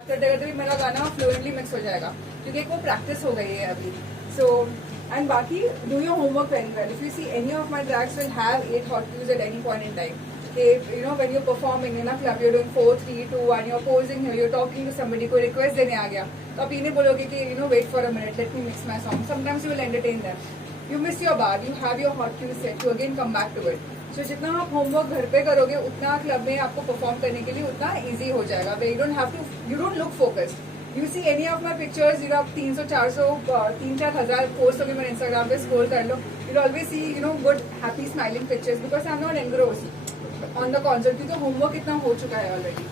करते करते भी मेरा गाना फ्लुएंटली मिक्स हो जाएगा क्योंकि एक वो प्रैक्टिस हो गई है अभी. सो एंड बाकी do your homework very well. If you see any of my tracks will have 8 hot cues at any point in time. You know, when you're performing in a club, you're doing 4, 3, 2, 1, you're posing here, you're talking to somebody, कोई request देने आ गया तो आप ये नहीं बोलोगे कि you know wait for a minute, let me mix my song. Sometimes you will entertain them. You miss your bar, you have your hot cues set, you again come back to it. So जितना आप homework घर पे करोगे उतना club में आपको perform करने के लिए उतना इजी हो जाएगा. You don't have to, you don't look focused. You see any of my pictures, you know 300, 400, 3-4 हज़ार पोस्ट होगी मेरे इंस्टाग्राम पे, स्क्रॉल कर लो. You'll always see you know good, happy, smiling pictures because I'm not engrossed on the concert क्योंकि homework इतना हो चुका है already.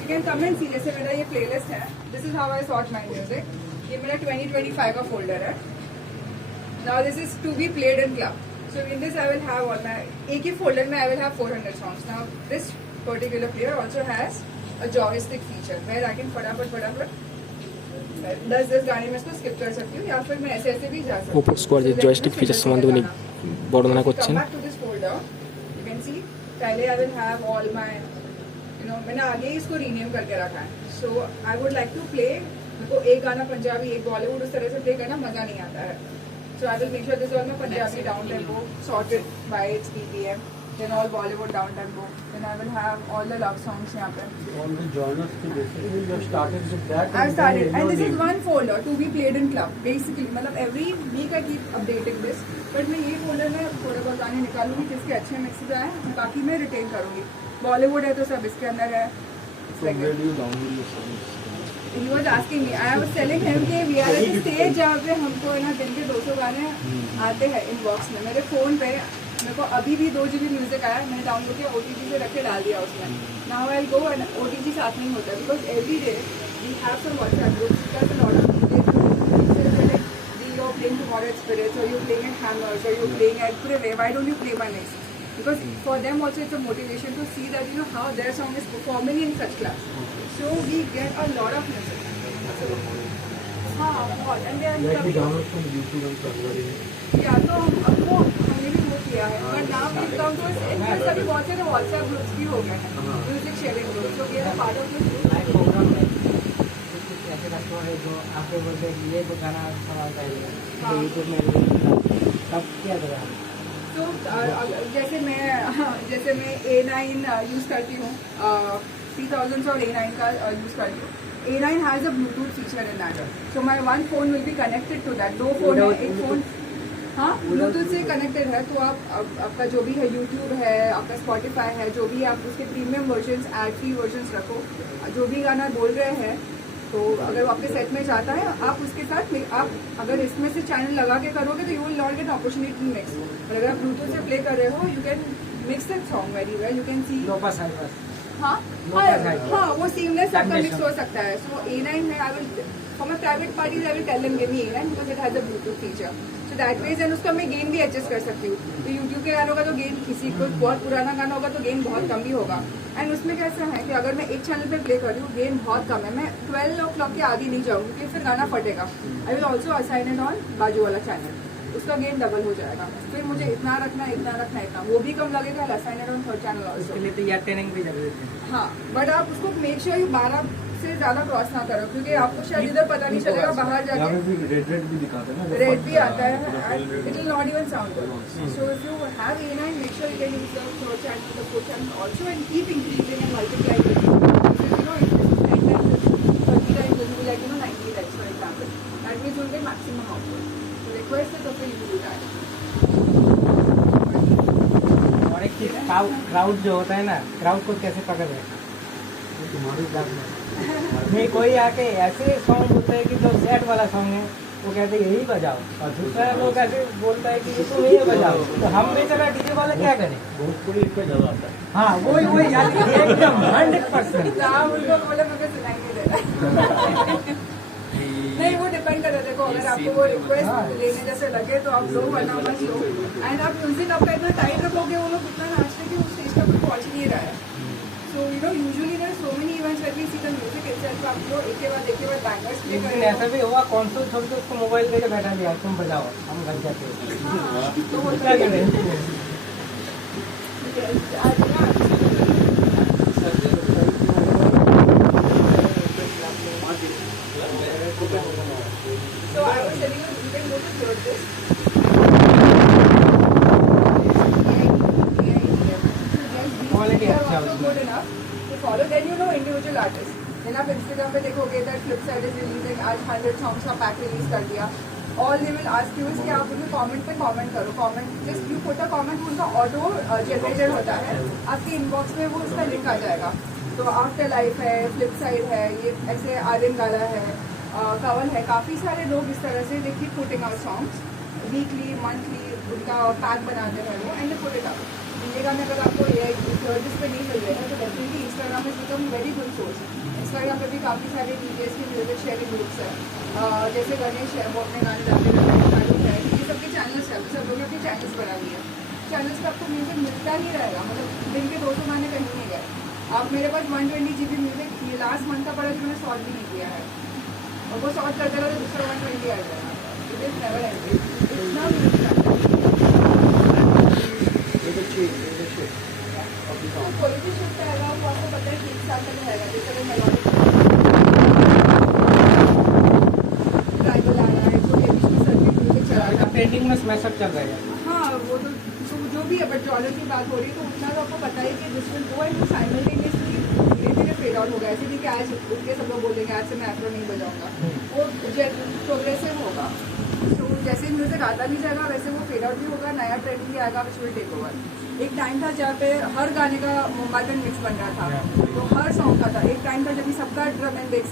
You can come and see. जैसे मेरा ये प्लेलिस्ट है, this is how I sort my music. ये मेरा 2025 का फोल्डर है. Now this is to be played in club. So in this I will have all my, एक ही फोल्डर में I will have 400 songs. Now this particular player also has a joystick feature where I can फटाफट 10 गाने में इसको skip कर सकती हूँ या फिर मैं ऐसे ऐसे भी जा सकती हूँ. ওপর স্কোয়ার যে জয়স্টিক ফিচার সম্বন্ধে উনি বর্ণনা করছেন. Come back to this folder. You can see पहले I will have all my you know मैंने आगे ही इसको रीनेम करके रखा है. So I would like to play. मेरे को एक गाना पंजाबी एक बॉलीवुड उस तरह से प्ले करना मजा नहीं आता है. So I will make sure this is all my Punjabi down tempo sorted by its BPM. Then all Bollywood down tempo. Then I will have all the love songs यहाँ पे. All the genres to basically you have started with that. I've started and this is one folder to be played in club. Basically मतलब every week I keep updating this. But मैं ये folder में थोड़े बहुत गाने निकालूंगी जिसके अच्छे mix आए, बाकी मैं रिटेन करूंगी. बॉलीवुड है तो सब इसके अंदर है. So where do you download your songs? He was asking me. I was telling him कि we are at a stage जहाँ पे हमको ना दिन के 200 गाने आते हैं इनबॉक्स में. मेरे फ़ोन पे मेरे को अभी भी 2 GB म्यूजिक आया, मैंने डाउनलोड किया, OTG से रख के डाल दिया उसमें. Now I will go and OTG साथ नहीं होता because every day we have some WhatsApp groups that a lot of you're playing tomorrow at Spirits or you're playing at Hammers or you're playing at Prive. Why don't you play my mix? Because for them also it's a motivation to see that you know how their song is performing in such class. So we get a lot of music. हाँ बहुत. And then Like we download from YouTube and convert it. या तो हमको हमने भी वो किया है. But now we come to इनके सभी बहुत सारे WhatsApp groups भी हो गए हैं. Music sharing groups. So we are part of this group. है जो आपको बोलते हैं ये तो गाना सवाल चाहिए तो यूट्यूब में तब क्या करें. तो जैसे मैं A9 यूज़ करती हूँ, 3000 और A9 का यूज़ करती हूँ. A9 has a Bluetooth feature in that. So my one phone will be connected to that. 2 phone है, एक फोन हाँ ब्लूटूथ से कनेक्टेड है. तो आप आपका जो भी है यूट्यूब है, आपका स्पॉटिफाई है, जो भी आप उसके premium versions, ad free versions रखो. जो भी गाना बोल रहे हैं तो अगर वो आपके सेट में जाता है आप उसके साथ आप अगर इसमें से चैनल लगा के करोगे तो you will not get opportunity mix. और अगर आप ब्लूटूथ से प्ले कर रहे हो you can mix that song very well. You can see हाँ वो सीमलेस आपका मिक्स हो सकता है. सो A9 में I will for my private parties I will tell them give me A9 because it has a Bluetooth feature. So that ways and उसका मैं gain भी एडजस्ट कर सकती हूँ. तो यूट्यूब के गानों का तो गेन किसी को बहुत पुराना गाना होगा तो गेन बहुत कम ही होगा. एंड उसमें कैसा है कि अगर मैं एक चैनल पे प्ले कर रही हूँ गेन बहुत कम है. मैं 12 o'clock के आगे नहीं जाऊँगी क्योंकि फिर गाना फटेगा. I will also assign it on बाजू वाला चैनल. उसका गेन डबल हो जाएगा. फिर मुझे इतना रखना वो भी कम लगेगा. Assign it on third channel also. उसके लिए तो यार ट्रेनिंग भी जरूरी है. हाँ बट आप उसको मेक श्योर यू 12 से ज़्यादा क्रॉस ना करो क्योंकि आपको शायद इधर पता नहीं चलेगा बाहर जाके. रेड भी दिखाते हैं ना. रेड भी आता है. It will not even sound good. So if you have A9 make sure you can use the third channel, the fourth channel also and keep increasing and multiplying it. You know it is 10 times 30 times will be like you know 90 times for example. That means you will get maximum output. So request is okay you to do that. और एक चीज crowd जो होता है ना, crowd को कैसे पकड़ रहे तुम्हारी बात में नहीं कोई आके ऐसे सॉन्ग बोलते हैं कि जो सेट वाला सॉन्ग है वो कहते हैं यही बजाओ और दूसरा लोग ऐसे बोलता है कि तुम ये बजाओ. तो हम बेचारा डीजे वाले क्या करें. भोजपुरी पे ज्यादा आता है. हाँ वही एकदम 100%. आप उनको बोले मुझे सुनाई नहीं देता. नहीं वो डिपेंड कर रहा है. देखो अगर आपको वो रिक्वेस्ट लेने जैसे लगे तो आप लो वरना मत लो. एंड आप म्यूजिक आपका इतना टाइट रखोगे वो लोग इतना नाचते कि उस स्टेज पर कोई पहुंच नहीं रहा है. So you know usually there so many events where we see the music itself. आप लोग एक के बाद बैंगर्स प्ले एक कर दिन रहे ऐसा भी हुआ कॉन्सोल छोड़ के उसको मोबाइल लेके बैठा दिया तुम बजाओ हम घर जाते हैं. हाँ तो वो क्या करें. आज ना when आप Instagram पे देखोगे that Flipside is releasing आज 100 songs का pack release कर दिया, all they will ask you is कि आप उनके comment पे comment करो, comment just you put a comment, उनका auto generated होता है, आपके inbox में वो उसका link आ जाएगा। तो आफ्टर लाइफ है, Flipside है, ये ऐसे आर्यन गाला है, कवल है, काफ़ी सारे लोग इस तरह से they keep putting out songs weekly monthly, उनका पैक बनाते हैं वो एंड पुट इट अप। ये गाने अगर आपको सर्विस पे नहीं मिल रहे हैं तो डेफिनेटली इंस्टाग्राम में become very good source. Instagram पे भी काफ़ी सारे डीजेस के म्यूजिक शेयरिंग ग्रुप्स हैं, जैसे गणेश है वो अपने गाने डालते रहते हैं, शाहरुख है, ये सबके चैनल्स है, सब लोग अपने चैनल्स बना लिए। चैनल्स पे आपको म्यूजिक मिलता ही रहेगा, मतलब दिन के 200 गाने कहीं नहीं गए। आप मेरे पास 120 GB म्यूजिक ये लास्ट मंथ का पड़ा जो मैंने शॉर्ट भी नहीं किया है, और वो शॉर्ट करते रहो तो दूसरा 120 आ जाएगा। इट इज़ नेवर एंडिंग, इतना म्यूजिक आता है। कोई भी शिफ्ट आएगा वो आपको पता है कि एक साथ में रहेगा, जैसे वो मेलोडिक ट्राइबल आ रहा है, कोई बीच में सर्किट म्यूजिक चला रहा है, पेंटिंग में स्मैशअप चल रहा है। हाँ वो तो जो भी है, बट जॉनर की बात हो रही है तो उतना तो आपको पता है कि this will go and simultaneously धीरे धीरे फेड आउट होगा। ऐसे नहीं कि आज उठ के सब लोग बोलेंगे आज से मैं एफ्रो नहीं बजाऊंगा, वो प्रोग्रेसिव होगा। तो जैसे म्यूजिक आता नहीं जाएगा वैसे वो फेड आउट भी होगा, नया ट्रेंड भी आएगा विच विल टेक ओवर। एक टाइम था जहाँ पे हर गाने का मुंबई बैंड मिक्स बन रहा था, तो हर सॉन्ग का था। एक टाइम था जब भी सबका ड्रम एंड मिक्स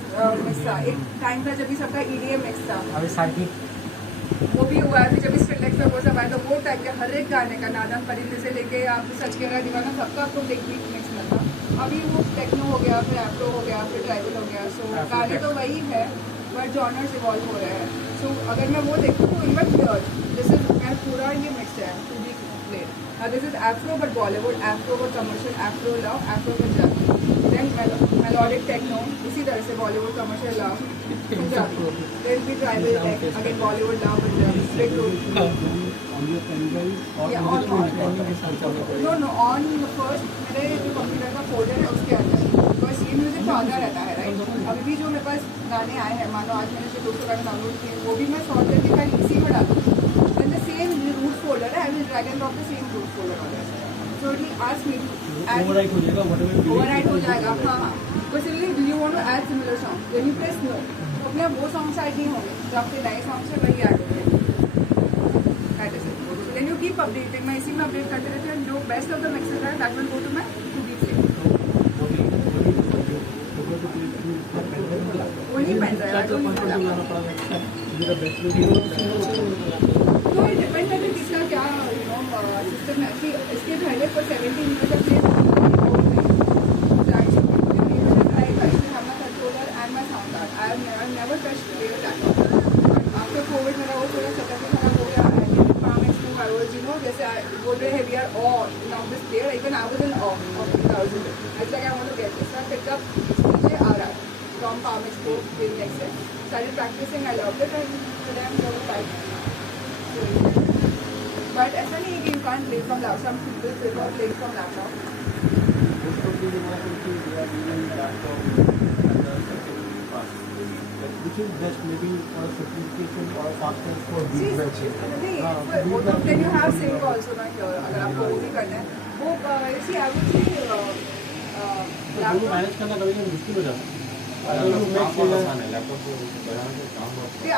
था, एक टाइम था जब भी सबका EDM मिक्स था, अभी साथी वो भी हुआ है। फिर जब स्क्रिलेक्स पे वो सब आया तो वो टाइप के हर एक गाने का नादम परिंदे से लेके आप सच के दीवाना सबका आपको एक बीट मिक्स में था। अभी वो टेक्नो हो गया, फिर एफ्रो हो गया, फिर ट्राइबल हो गया। सो गाने तो वही है बट जॉनर्स इवॉल्व हो रहे हैं। सो अगर मैं वो देखूँ तो इवन दिस इज मैं पूरा ये मिक्स है to be played. This is Afro but Bollywood, Afro but commercial, Afro love, Afro Punjabi, then melodic techno, उसी तरह से Bollywood commercial love Punjabi, then भी tribal tech, again Bollywood love Punjabi, strict root. Yeah, on no on first मेरे जो computer का folder है उसके अंदर, बस ये म्यूजिक तो आता रहता है राइट। अभी भी जो मेरे पास गाने आए हैं, मानो आज मैंने जो 200 गाने डाउनलोड किए वो भी मैं सॉर्ट करके मैं इसी में डालूँ, and the same root folder है, I will drag and drop the same root folder on this. So it ask me to overwrite हो जाएगा। हाँ हाँ, बस इसलिए do you want to add similar song, when you press no तो अपने वो सॉन्ग्स ऐड नहीं होंगे, जो आपके नए सॉन्ग्स है वही ऐड होंगे। Then you keep updating, मैं इसी में अपडेट करते रहते हैं। जो बेस्ट ऑफ द मिक्सेस है that will go to my to be play. वही पेन ड्राइव तो ये डिपेंड करता है किसका क्या सिस्टम है कि इसके पहले for 17 years of play controller and my sound card. I have never touched a laptop. After COVID मेरा वो थोड़ा setup खराब हो गया। I was, जैसे बोल रहे हैं we are all now this player, even I was in awe of 2000. I was like I want to get this. So I picked up DJ RR from Palm Expo in Texas. Started practicing, I loved it, and today I'm so excited. But ऐसा नहीं है कि you can't play from laptop. Some people prefer playing from laptop. Which is best maybe for simplification or fastness for beat matching. Then you have sync also ना here, अगर आपको वो भी करना है वो see I would say दोनों manage करना कभी-कभी मुश्किल हो जाता है।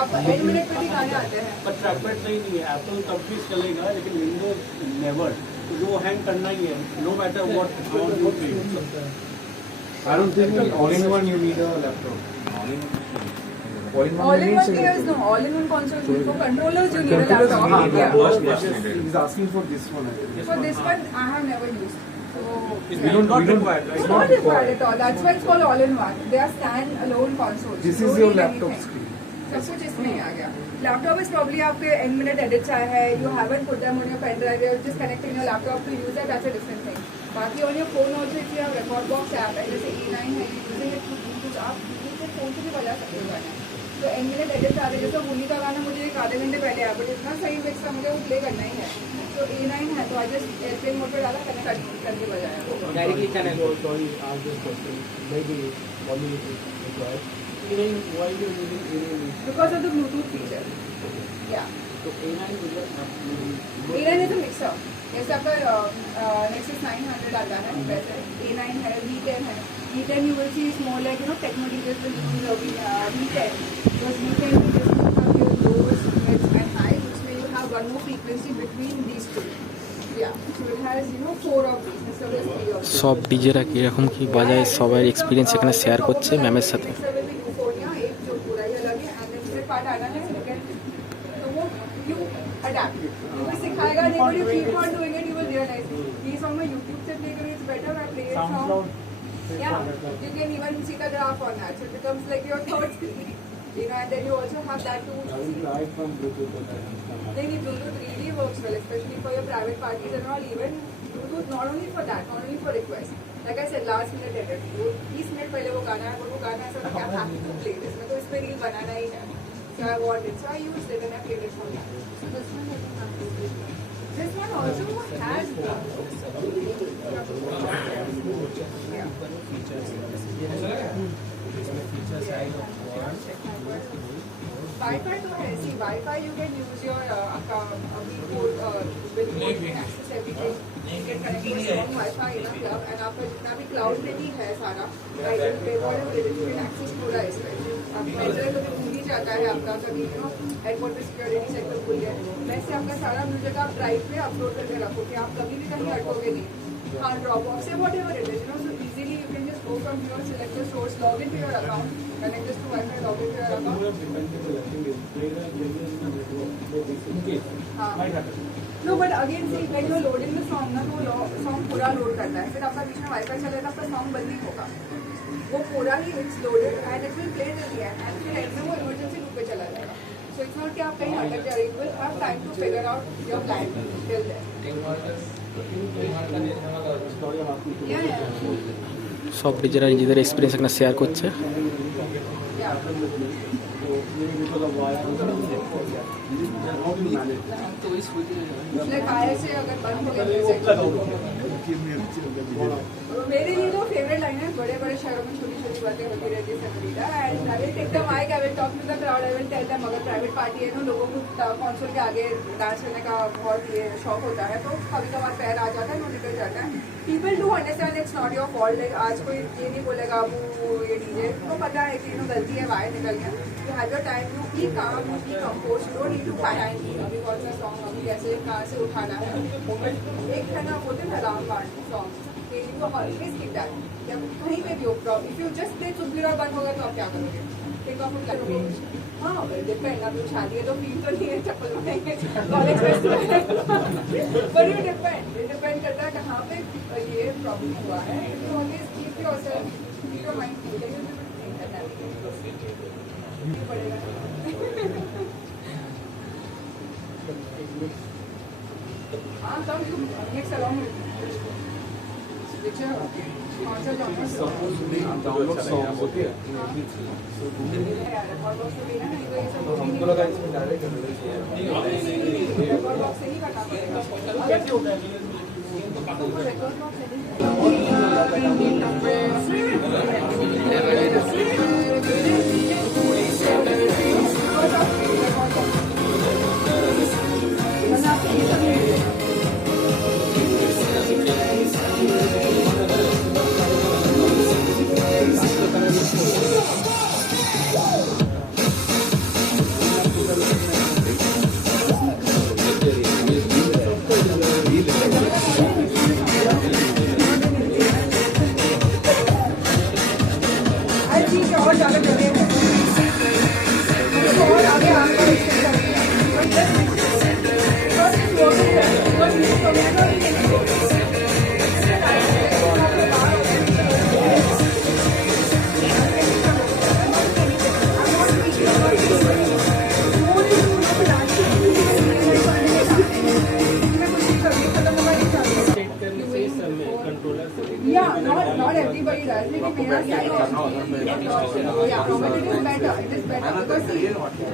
आप 8 मिनट पे भी गाने आते हैं। पर ट्रैकपैड सही नहीं है, एप्पल तब भी चलेगा लेकिन विंडोज नेवर, तो जो हैंग करना ही है no matter what how you play. I don't think all-in-one you need a laptop. All-in-one players no, all-in-one consoles for controllers you need a laptop. Yeah. He's asking for this one. For this one I have never used. So We don't require, it's right? not required at all. That's why it's called all-in-one. They are stand-alone consoles. This You is don't your need laptop anything. screen. सब कुछ इसमें ही आ गया। Laptop is probably आपके and minute edits आए हैं, you haven't put them on your pen drive, you are just connecting your laptop to use it, that's a different thing. बाकी on your phone also if you have record box app है जैसे E9 है, using it to Bluetooth, आप Bluetooth phone से भी बजा सकते हो गाने। तो एंड मिनट एडिट्स आ रहे हैं, जैसे होली का गाना मुझे एक आधे घंटे पहले आया बट इतना सही मिक्स था मुझे वो प्ले करना ही है। तो E9 है तो आज जस्ट एयरप्लेन मोड पर डाला, कनेक्ट करके बजाया directly channel Sorry, ask this question. Maybe only it is required. Why you using A9? Because of the Bluetooth feature. या तो A9 A9 is a mixer, जैसे आपका Nexus 900 आता है वैसे A9 है, V10 है, V10 you will see is more like, you know, techno DJs will use V10. Because V10 you just have your lows, mids and highs, which may you have one more frequency between these two. Yeah, so it has, you know, 4 of these instead of 3 of these. সব ডিজেরা কীরকম কী বাজায় সবার experience এখানে share করছে ম্যামের সাথে। एक जो पूरा ही अलग है and then फिर पार्ट आना है second, तो वो you adapt. You will सिखाएगा नहीं, but you keep on doing it, you will realize. ये song मैं YouTube से play करूँ, it's better I play it song. Yeah, you can even see the graph on that, so it becomes like your third screen. You know, and then you also have that too. Then Bluetooth really works well, especially for your private parties and all. Even Bluetooth, not only for that, not only for requests. Like I said, last minute edit. 20 minute पहले वो गाना है, वो गाना है, so I have to play this. मैं तो इस पे रील बनाना ही है. So I want it, so I used it and I played it for you. So this one doesn't have to be. This one also has yeah. Wi-Fi तो है, see Wi-Fi you can use your account, with access everything. You can connect your strong Wi-Fi in a club and आपका जितना भी cloud ready है सारा, like whatever it is, you can access पूरा इसमें. आपका इंटरनेट कभी भूल ही जाता है आपका, कभी you know एयरपोर्ट पे सिक्योरिटी चेक कर भूल गए, वैसे आपका सारा म्यूजिक आप ड्राइव पे अपलोड करके रखो कि आप कभी भी कहीं अटकोगे नहीं. हाँ, Dropbox से whatever it is, you know, so easily you can just go from here, select your source, log into your account, connect this to Wi-Fi, log into your account. हाँ. No, but again, see, when you're loading the song, ना तो song पूरा load करता है, फिर आपका बीच में Wi-Fi चलेगा, आपका song बंद नहीं होगा. वो पूरा ही it's loaded and it will play till the end, and फिर end में वो emergency loop पे चला जाएगा. So it's not कि आप कहीं अटक जा रहे, you will have time to figure out your plan till then. Yeah. সব ডিজেরা নিজেদের এক্সপিরিয়েন্স এখানে শেয়ার করছে। मेरे लिए तो फेवरेट लाइन है, बड़े बड़े शहरों में छोटी छोटी बातें होती रहती है सनरीटा. And I will take the mic, I will talk to the crowd, I will tell them. अगर प्राइवेट पार्टी है ना, लोगों को कॉन्सर्ट के आगे डांस करने का बहुत ये शौक होता है, तो कभी कभार पैर आ जाता है, नो निकल जाता है. People do understand it's not your fault. Like आज कोई ये नहीं बोलेगा वो ये डीजे को पता है कि गलती है, बाहर निकल गया. You have your time, you be calm, you be compose, you don't need to panic अभी कौन सा सॉन्ग अभी कैसे कहाँ से उठाना है. एक है ना बोलते हैं alarm part song, you always keep that. या कहीं पे भी हो problem, if you just play चुप्पी और बंद होगा तो आप क्या करोगे? Take off and करोगे. हाँ, डिपेंड. अभी शादी है तो फील तो नहीं है, चप्पल बनाएंगे कॉलेज फेस्टिवल है, but you depend. It depend करता है कहाँ पे ये प्रॉब्लम हुआ है. You always keep yourself, keep your mind cool. You will think that पड़ेगा. हाँ, तब you mix along with download song होती है हमको लगा इसमें direct not everybody does. Maybe मेरा style also. Yeah, but it is better. It is better because see,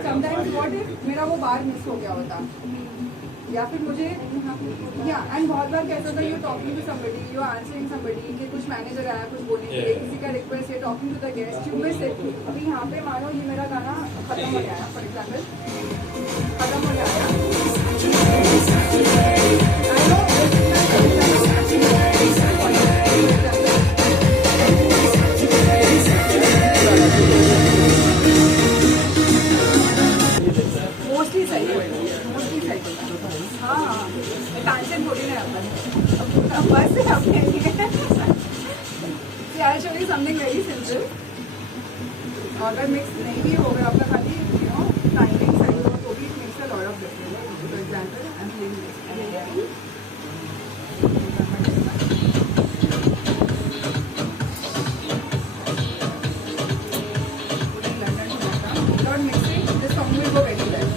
sometimes what if मेरा वो बार मिस हो गया होता, या फिर मुझे एंड बहुत बार कैसा होता है, you talking to somebody, you answering somebody, कि कुछ मैनेजर आया कुछ बोलने के लिए, किसी का रिक्वेस्ट है, talking to the guest, you miss it. अभी यहाँ पे मानो ये मेरा गाना खत्म हो गया, फॉर एग्जाम्पल खत्म हो जाएगा, आई नो अगर मिक्स नहीं भी होगा आपका खाली टाइमिंग सही हो तो भी makes a lot of difference. For example I am playing this without mixing, this song will go very well.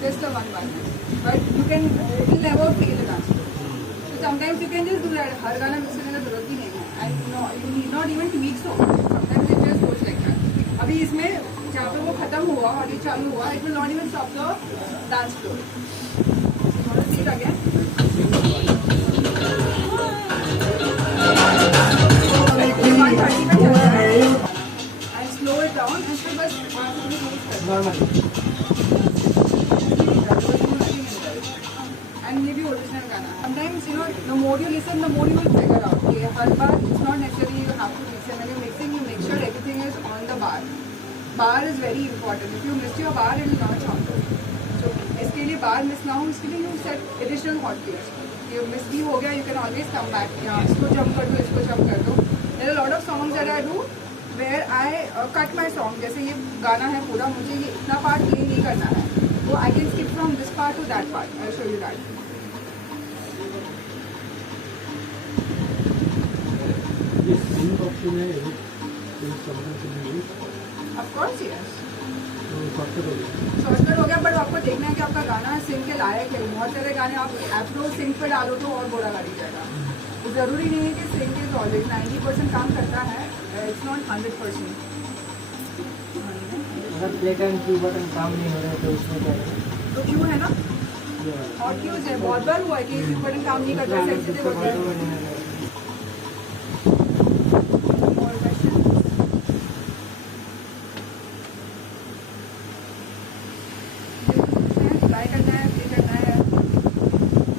Just a one bar, but you can, it will never fail a dance floor. So sometimes you can just do that. हर गाना mix करने का जरूरत ही नहीं है, and no, you need not even tweak so much. Sometimes it just goes like that. अभी इसमें जहाँ पे वो खत्म हुआ और ये चालू हुआ, it will not even stop the dance floor. You want to see it again? ये 130 पे चल रहा है. And slow it down and फिर बस 5 मिनट यूज करना. And maybe original गाना. Sometimes the more you listen, the more you will figure out. कि हर बार it's not necessary you have to listen. When you're mixing, you make sure everything is on the bar. Bar is very important. If you miss your bar, it will not sound good. So इसके लिए bar miss ना हो, इसके लिए you set additional hot cues. ये miss भी हो गया, you can always come back. यहाँ इसको jump कर दो, इसको jump कर दो. There are a lot of songs that I do where I cut my song. जैसे ये गाना है पूरा, मुझे ये इतना part play नहीं करना है. So I can skip from this part to that part. I'll show you that. This sync option है, is something to be used. Of course, yes. तो shortcut हो गया. शॉर्टकट हो गया, बट आपको देखना है कि आपका गाना सिंग के लायक है. बहुत सारे गाने आप एप्रो सिंग पे डालो तो और बुरा गाड़ी जाएगा. तो जरूरी नहीं है कि सिंग इज ऑलवेज 90% काम करता है. It's not 100%. अगर प्लेट एंड की बटन काम नहीं हो रहा है तो उसमें क्या करें? तो क्यों है ना, और क्यों है, बहुत बार हुआ है कि क्यू बटन काम नहीं करता, सेंसिटिव होता है. और क्वेश्चन ट्राई करना है, प्ले करना है.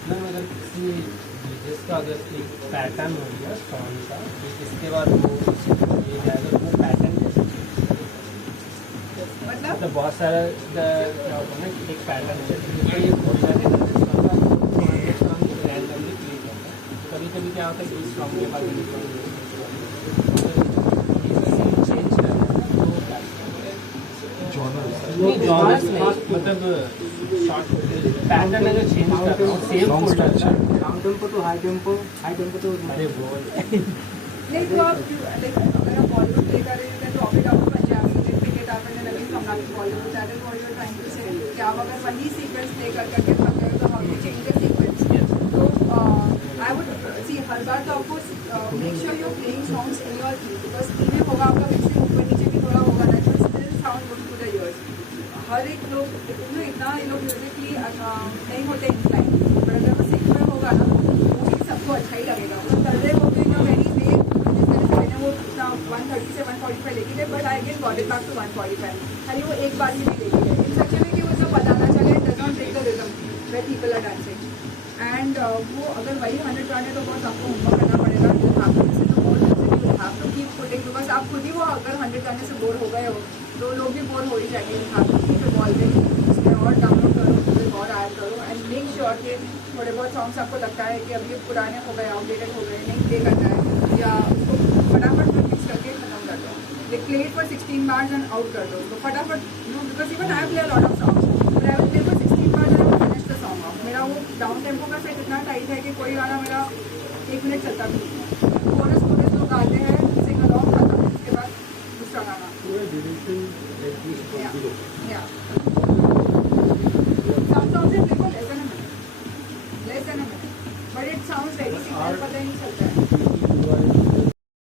मैम अगर किसी जिसका अगर एक पैटर्न हो गया सॉन्ग का, इसके बाद वो ये जाएगा वो पैटर्न जैसे मतलब बहुत सारा क्या होता है ना कि एक पैटर्न है जिसको ये बहुत सारे रैंडमली प्ले करता है. कभी कभी क्या होता है कि इस सॉन्ग के बाद चेंज करना नहीं जॉनर्स नहीं, मतलब पैटर्न है जो चेंज करता है same folder down tempo to high tempo तो अरे बोल नहीं. तो आप अगर आप बॉलीवुड प्ले कर रहे हैं तो off it out Punjabi cricket आप नवीन कमला की Bollywood that is what you are trying to say कि आप अगर वही सीक्वेंस प्ले कर करके थक गए तो how to change the sequence. तो आई वुड सी हर बार तो आपको make sure you are playing songs in your key, because key में होगा आपका मिक्सिंग ऊपर नीचे भी थोड़ा होगा ना, तो still sound good to the ears. हर एक लोग इतना ये लोग म्यूजिकली नहीं होते इंक्लाइन, पर अगर वो सीख में होगा ना तो सबको अच्छा ही लगेगा. तो कर रहे होते हैं वेरी वे मैंने वो इतना 130 से 145 लेके गए, but I get got it back to 145. खाली वो एक बार ही भी लेके गए इन सच में कि वो सब पता ना चले, does not break the rhythm where people are dancing. And वो अगर वही 100 गाने तो बहुत आपको होमवर्क करना पड़ेगा. आप तो कीप पुटिंग, बिकॉज आप खुद ही वो अगर 100 गाने से बोर हो गए हो तो लोग भी बोर हो ही जाएंगे. आप कीप इवॉल्विंग, उसमें और डाउनलोड करो, उसमें और ऐड करो एंड मेक श्योर कि थोड़े बहुत सॉन्ग्स आपको लगता है कि अब ये पुराने हो गए, आउटडेटेड हो गए, नहीं प्ले करना है, या उसको फटाफट में फिक्स करके खत्म कर दो. Like play it for 16 bars and out कर दो. तो फटाफट because even I play lot of songs, but I will play for 16 bars and finish the song of. मेरा वो डाउन टेम्पो का सेट इतना टाइट है कि कोई गाना मेरा 1 मिनट चलता भी नहीं है. कोरस लोग गाते हैं